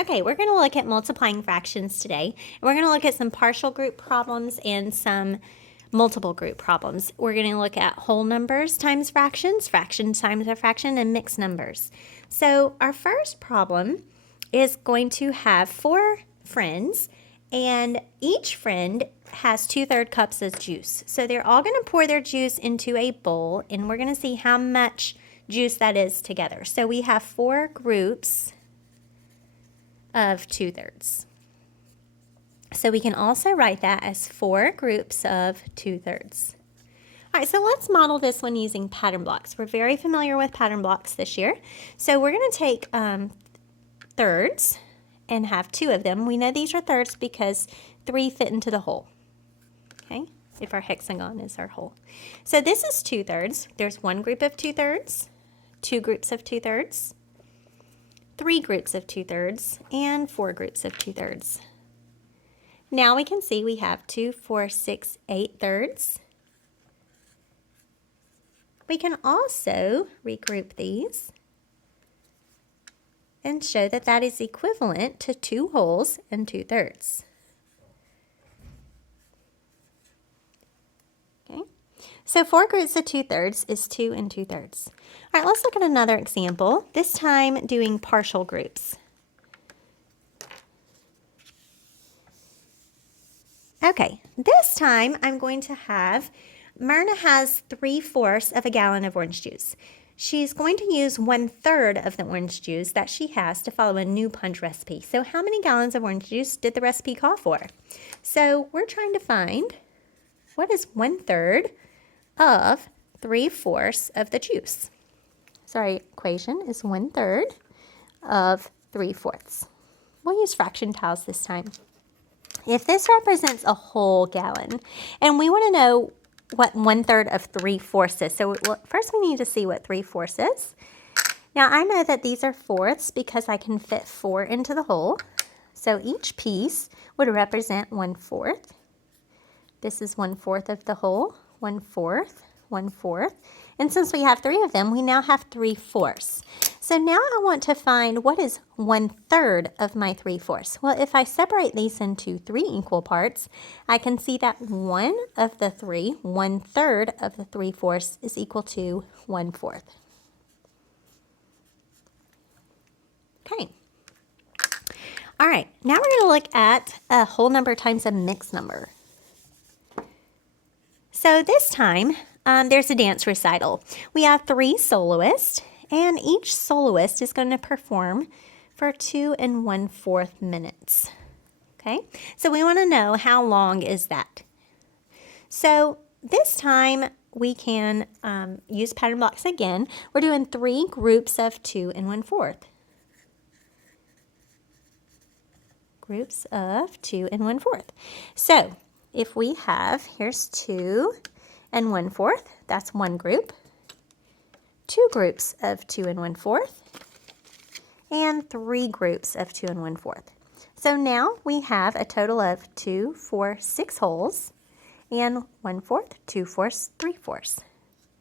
Okay, we're going to look at multiplying fractions today. We're going to look at some partial group problems and some multiple group problems. We're going to look at whole numbers times fractions, fractions times a fraction, and mixed numbers. So our first problem is going to have 4 friends, and each friend has 2/3 cups of juice. So they're all going to pour their juice into a bowl, and we're going to see how much juice that is together. So we have 4 groups of 2/3. So we can also write that as 4 groups of 2/3. All right, so let's model this one using pattern blocks. We're very familiar with pattern blocks this year. So we're going to take thirds and have 2 of them. We know these are thirds because 3 fit into the whole. Okay, if our hexagon is our whole. So this is 2/3. There's 1 group of 2/3, 2 groups of 2/3, 3 groups of 2/3, and 4 groups of 2/3. Now we can see we have 2, 4, 6, 8 thirds. We can also regroup these and show that that is equivalent to 2 wholes and 2/3. Okay, so 4 groups of 2/3 is 2 and 2/3. All right, let's look at another example, this time doing partial groups. Okay, this time I'm going to have, Myrna has 3/4 of a gallon of orange juice. She's going to use 1/3 of the orange juice that she has to follow a new punch recipe. So how many gallons of orange juice did the recipe call for? So we're trying to find what is 1/3 of 3/4 of the juice. So our equation is 1/3 of 3/4. We'll use fraction tiles this time. If this represents a whole gallon, and we want to know what 1/3 of 3/4 is. So first we need to see what 3/4 is. Now I know that these are fourths because I can fit 4 into the whole. So each piece would represent 1/4. This is 1/4 of the whole, 1/4, 1/4. And since we have 3 of them, we now have 3/4. So now I want to find what is 1/3 of my 3/4. Well, if I separate these into 3 equal parts, I can see that 1 of the 3, 1/3 of the 3/4 is equal to 1/4. Okay. All right, now we're going to look at a whole number times a mixed number. So this time, there's a dance recital. We have 3 soloists, and each soloist is going to perform for 2 1/4 minutes. Okay, so we want to know how long is that. So this time we can use pattern blocks again. We're doing 3 groups of 2 1/4. Groups of 2 1/4. So if we have, here's 2 1/4, that's 1 group. 2 groups of 2 1/4, and 3 groups of 2 1/4. So now we have a total of 2, 4, 6 wholes, and 1/4, 2/4, 3/4,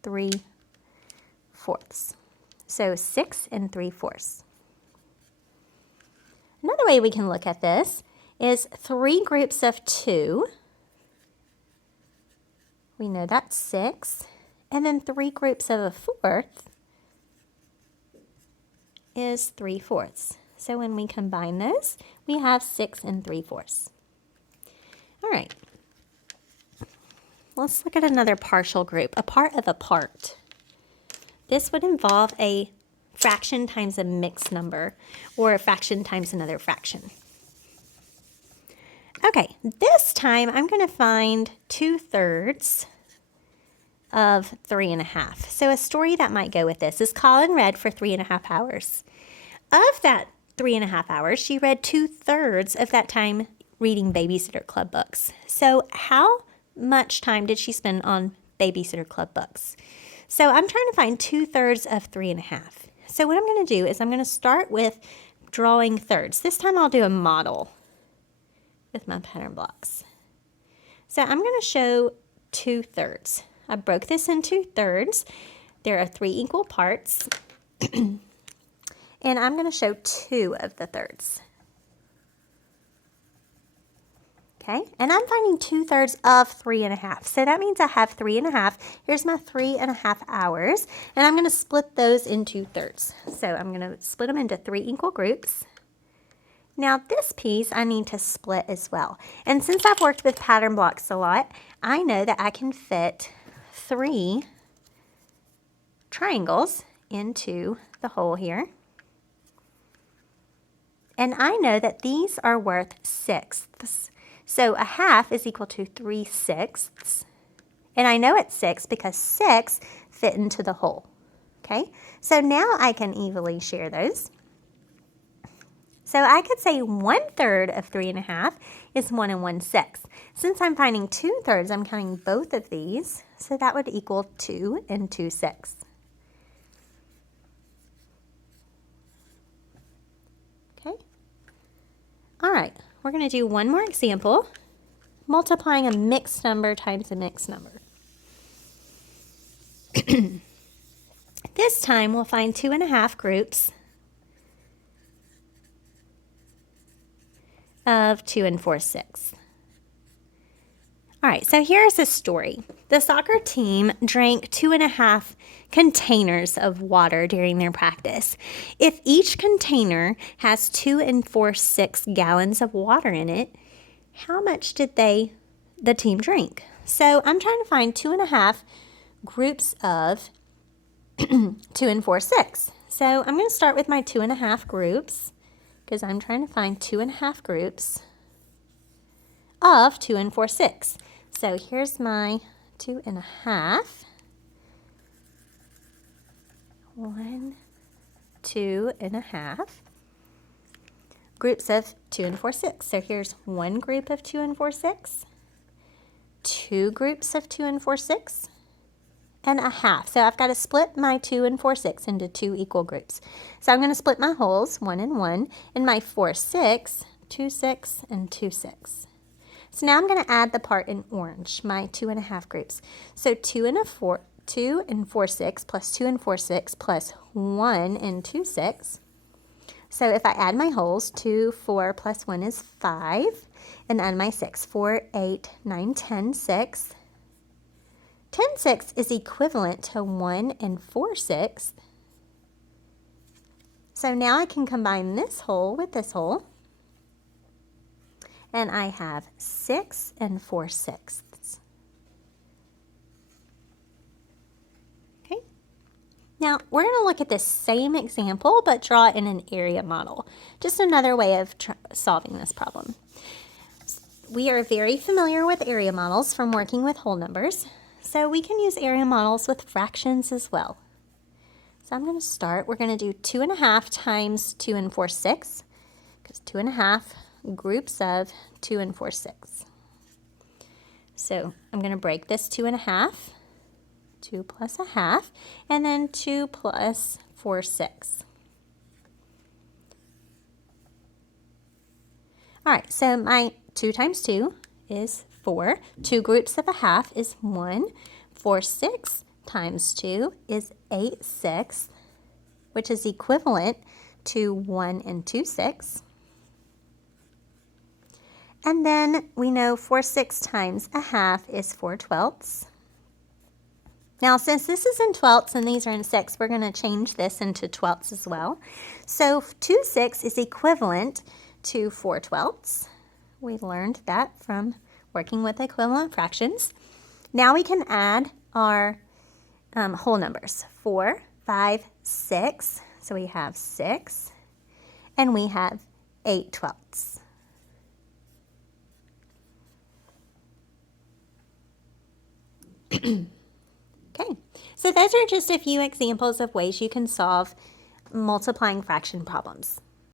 3/4. So 6 3/4. Another way we can look at this is 3 groups of 2. We know that's 6. And then 3 groups of a 4th is 3/4. So when we combine those, we have 6 3/4. All right. Let's look at another partial group, a part of a part. This would involve a fraction times a mixed number, or a fraction times another fraction. Okay, this time I'm going to find 2/3 of 3 1/2. So a story that might go with this is Colin read for 3 1/2 hours. Of that 3 1/2 hours, she read 2/3 of that time reading Babysitter Club books. So how much time did she spend on Babysitter Club books? So I'm trying to find 2/3 of 3 1/2. So what I'm going to do is I'm going to start with drawing thirds. This time I'll do a model with my pattern blocks. So I'm going to show 2/3. I broke this into thirds. There are 3 equal parts. And I'm going to show 2 of the thirds. Okay, and I'm finding 2/3 of 3.5. So that means I have 3.5. Here's my 3.5 hours, and I'm going to split those into thirds. So I'm going to split them into 3 equal groups. Now this piece I need to split as well. And since I've worked with pattern blocks a lot, I know that I can fit 3 triangles into the hole here. And I know that these are worth sixths. So a half is equal to 3/6. And I know it's 6 because 6 fit into the hole. Okay, so now I can evenly share those. So I could say 1/3 of 3.5 is 1 1/6. Since I'm finding 2/3, I'm counting both of these. So that would equal 2 2/6. Okay. All right, we're going to do one more example, multiplying a mixed number times a mixed number. This time we'll find 2.5 groups of 2 4/6. All right, so here's a story. The soccer team drank 2.5 containers of water during their practice. If each container has 2 4/6 gallons of water in it, how much did the team drink? So I'm trying to find 2.5 groups of 2 4/6. So I'm going to start with my 2.5 groups because I'm trying to find 2.5 groups of 2 4/6. So here's my 2.5. 1, 2.5 groups of 2 4/6. So here's one group of 2 4/6, 2 groups of 2 4/6, and a half. So I've got to split my 2 4/6 into 2 equal groups. So I'm going to split my holes 1 and 1, and my 4/6, 2/6, and 2/6. So now I'm going to add the part in orange, my 2.5 groups. So 2 4/6 plus 2 4/6 plus 1 2/6. So if I add my holes, 2, 4 plus 1 is 5, and add my 6, 4, 8, 9, 10, 6. 10/6 is equivalent to 1 4/6. So now I can combine this hole with this hole, and I have 6 4/6. Okay. Now we're going to look at this same example, but draw it in an area model. Just another way of solving this problem. We are very familiar with area models from working with whole numbers, so we can use area models with fractions as well. So I'm going to start. We're going to do 2.5 times 2 4/6, because 2.5 groups of 2 4/6. So I'm going to break this 2.5, 2 plus a half, and then 2 plus 4/6. All right, so my 2 times 2 is 4. 2 groups of a half is 1. 4/6 times 2 is 8/6, which is equivalent to 1 2/6. And then we know 4/6 times a half is 4/12. Now, since this is in twelfths and these are in 6, we're going to change this into twelfths as well. So 2/6 is equivalent to 4/12. We learned that from working with equivalent fractions. Now we can add our whole numbers. 4, 5, 6. So we have 6, and we have 8/12. Okay, so those are just a few examples of ways you can solve multiplying fraction problems.